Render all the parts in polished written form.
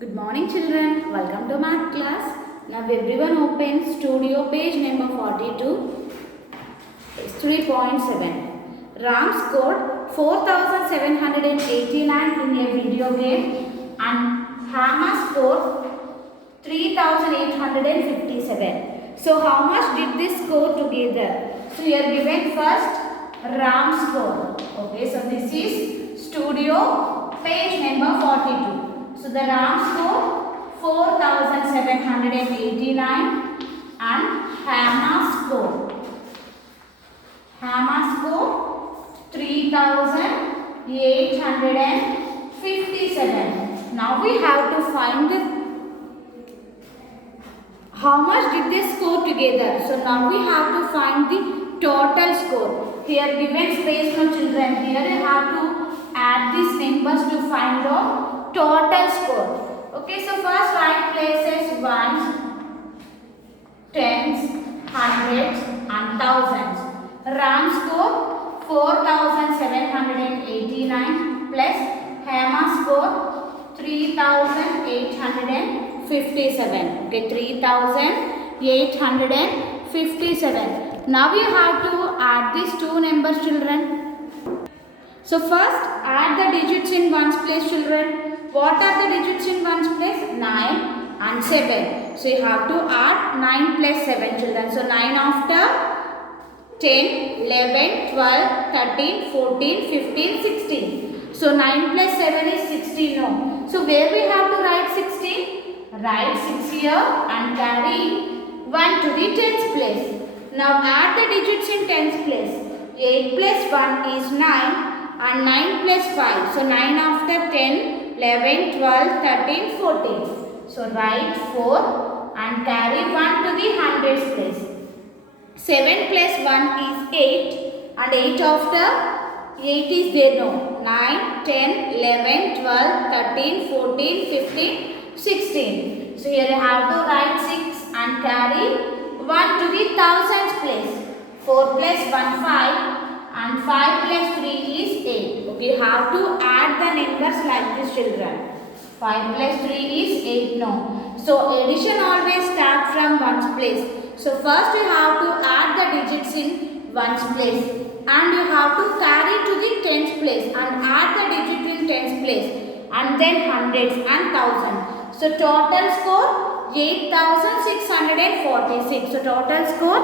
Good morning children, welcome to math class. Now everyone open studio page number 42, page 3.7. Ram scored 4789 in a video game and Hama scored 3857. So how much did they score together? So you are given first Ram score. Okay, so this is studio page number 42. So the Ram score 4789 and Hama score 3857. Now we have to find how much did they score together. So now we have to find the total score. Here given space for children. Here you have to add these numbers to find out total score. Okay, so first write places ones, tens, hundreds and thousands. Ram score 4789 plus Hema score 3857. Okay, 3857. Now you have to add these two numbers, children. So first add the digits in ones place, children. What are the digits in ones place? 9 and 7. So you have to add 9 plus 7, children. So 9 after 10, 11, 12, 13, 14, 15, 16. So 9 plus 7 is 16. No. So where we have to write 16? Write 6 here and carry 1 to the tens place. Now add the digits in tens place. 8 plus 1 is 9 and 9 plus 5. So 9 after 10, 11, 12, 13, 14. So write 4 and carry 1 to the hundreds place. 7 plus 1 is 8 and 8 after 8 is there, no. 9, 10, 11, 12, 13, 14, 15, 16. So here you have to write 6 and carry 1 to the thousands place. 4 plus 1, 5 and 5 plus 3 is 8. Okay, you have to add the numbers like this, children. 5 plus 3 is 8, no. So addition always start from ones place. So first you have to add the digits in ones place and you have to carry to the tens place and add the digit in tens place and then hundreds and thousands. So total score 8646. So total score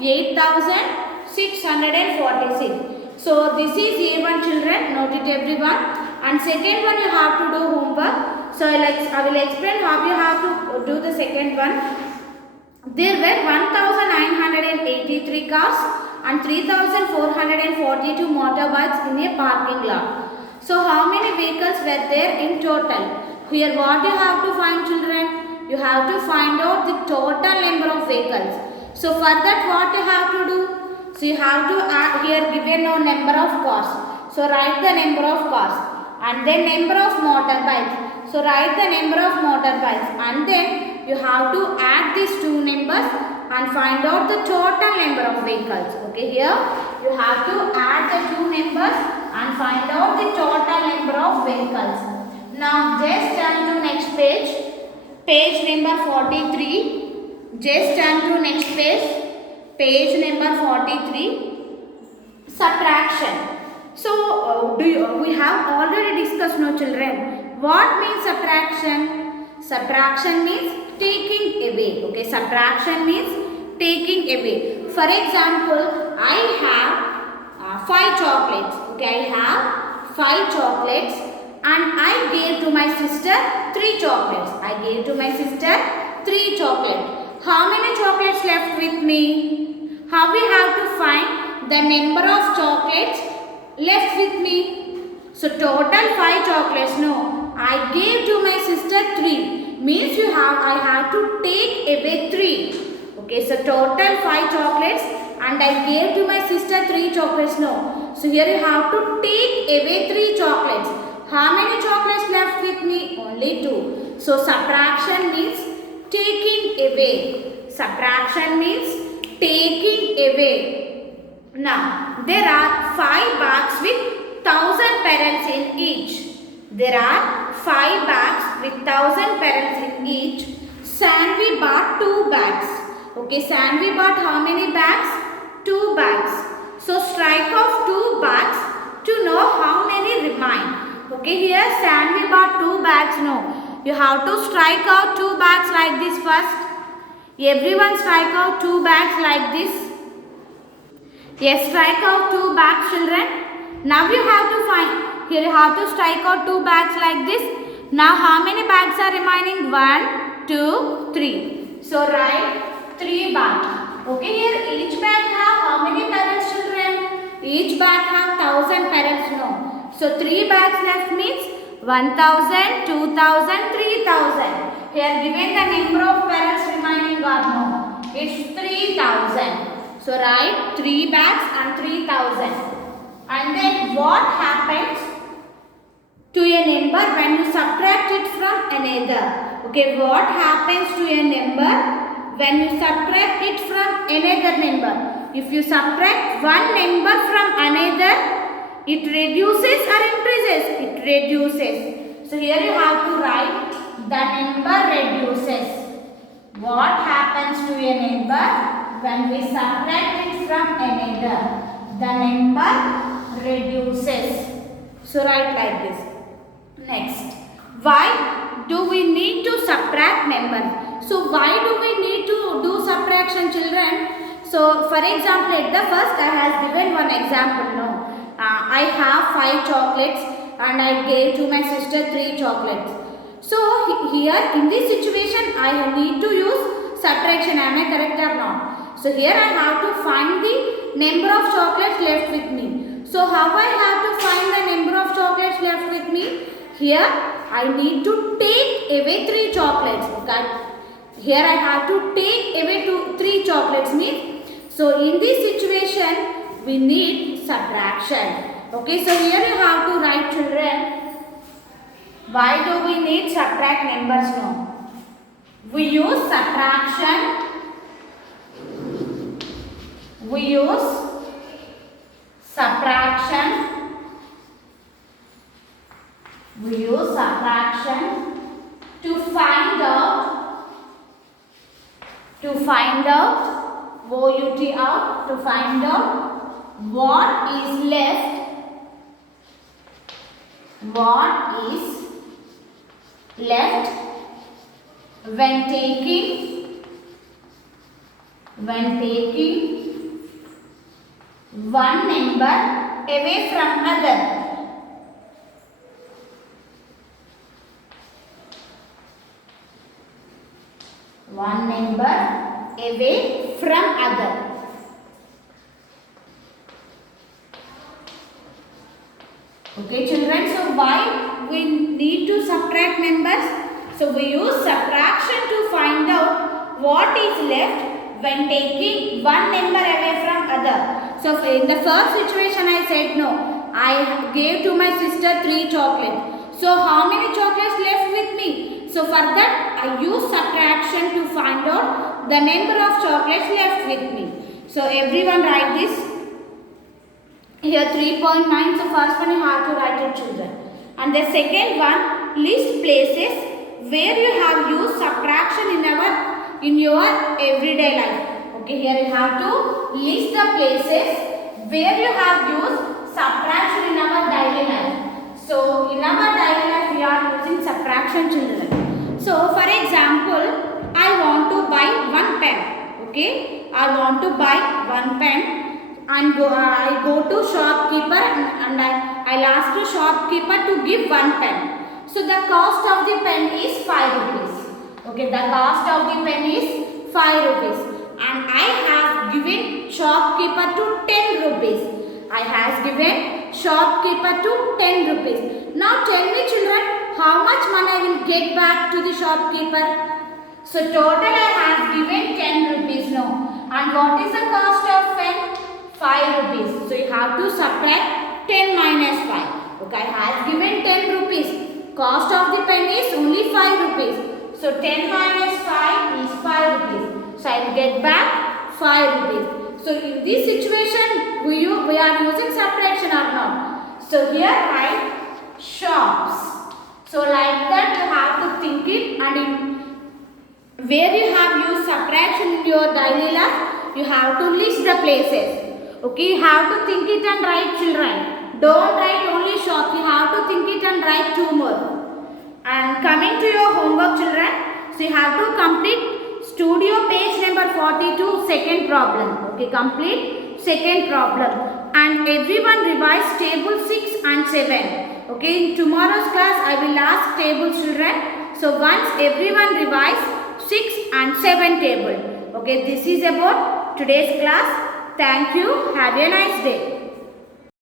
8646. So this is A1, children. Note it, everyone. And second one you have to do homework. So I will explain how you have to do the second one. There were 1983 cars and 3442 motorbikes in a parking lot. So how many vehicles were there in total? Here what you have to find, children? You have to find out the total number of vehicles. So for that what you have to do? So you have to add here given no number of cars. So write the number of cars and then number of motorbikes. So write the number of motorbikes and then you have to add these two numbers and find out the total number of vehicles. Okay, here you have to add the two numbers and find out the total number of vehicles. Now just turn to next page. Page number 43. Just turn to next page. Page number 43. Subtraction. So we have already discussed, no, children. What means subtraction? Subtraction means taking away. Okay, subtraction means taking away. For example, I have 5 chocolates. Okay, I have 5 chocolates and I gave to my sister 3 chocolates. I gave to my sister 3 chocolates. How many chocolates left with me? How we have to find the number of chocolates left with me? So total 5 chocolates. No, I gave to my sister 3. Means I have to take away 3. Okay, so total 5 chocolates and I gave to my sister 3 chocolates. No, so here you have to take away 3 chocolates. How many chocolates left with me? Only 2. So subtraction means taking away. Subtraction means taking away. Now there are 5 bags with 1000 parents in each. There are 5 bags with 1000 parels in each, Sanvi bought 2 bags. Okay, Sanvi bought how many bags? 2 bags. So strike off 2 bags to know how many remain. Okay, here Sanvi bought 2 bags. No, you have to strike out 2 bags like this first. Everyone strike out 2 bags like this. Yes, strike out 2 bags, children. Now you have to find, here you have to strike out 2 bags like this. Now how many bags are remaining? 1, 2, 3. So write 3 bags. Okay, here each bag have how many parels, children? Each bag have 1000 parels. No. So 3 bags left means 1000, 2000, 3000. Here given the number of parels remaining or no? It's 3000. So write 3 bags and 3000. And then what happens to a number when you subtract it from another? Okay, what happens to a number when you subtract it from another number? If you subtract one number from another, it reduces or increases? It reduces. So here you have to write the number reduces. What happens to a number when we subtract it from another? The number reduces. So write like this. Next, why do we need to subtract numbers? So why do we need to do subtraction, children? So for example, at the first I have given one example. No, I have 5 chocolates and I gave to my sister 3 chocolates. So here in this situation I need to use subtraction. Am I correct or not? So here I have to find the number of chocolates left with me. So how I have to find the number of chocolates left with me? Here I need to take away 3 chocolates. Okay. Here I have to take away 3 chocolates means. So in this situation we need subtraction. Okay. So here you have to write, children. Why do we need subtract numbers? No. We use subtraction. We use subtraction. We use subtraction to find out. O-U-T out. To find out what is left. What is left when taking one number away from other. One number away from other. Okay, children. So why we need to subtract numbers? So we use subtraction to find out what is left when taking one number away from other. So in the first situation I said no. I gave to my sister 3 chocolates. So how many chocolates left with me? So for that I use subtraction to find out the number of chocolates left with me. So everyone write this. Here 3.9. So first one you have to write it, children. And the second one, list places where you have used subtraction in your everyday life. Okay, here you have to list the places where you have used subtraction in our daily life. So in our daily life we are using subtraction, children. So for example, I want to buy one pen. Okay, I want to buy one pen. And I go to shopkeeper and I'll ask the shopkeeper to give one pen. So the cost of the pen is 5 rupees. Okay, the cost of the pen is 5 rupees. And I have given shopkeeper to 10 rupees. I have given shopkeeper to 10 rupees. Now tell me, children, how much money I will get back to the shopkeeper? So total I have given 10 rupees now. And what is the cost of pen? 5 rupees. So you have to subtract 10 minus 5. Okay, I have given 10 rupees. Cost of the pen is only 5 rupees. So 10 minus 5 is 5 rupees. So I will get back 5 rupees. So in this situation, we are using subtraction or not? So here write shops. So like that you have to think it, and where you have used subtraction in your daily life, you have to list the places. Okay, you have to think it and write, children. Don't write only short, you have to think it and write 2 more. And coming to your homework, children, so you have to complete studio page number 42, second problem. Okay, complete second problem, and everyone revise table 6 and 7. Okay, in tomorrow's class I will ask table, children. So once everyone revise 6 and 7 table. Okay, this is about today's class. Thank you. Have a nice day.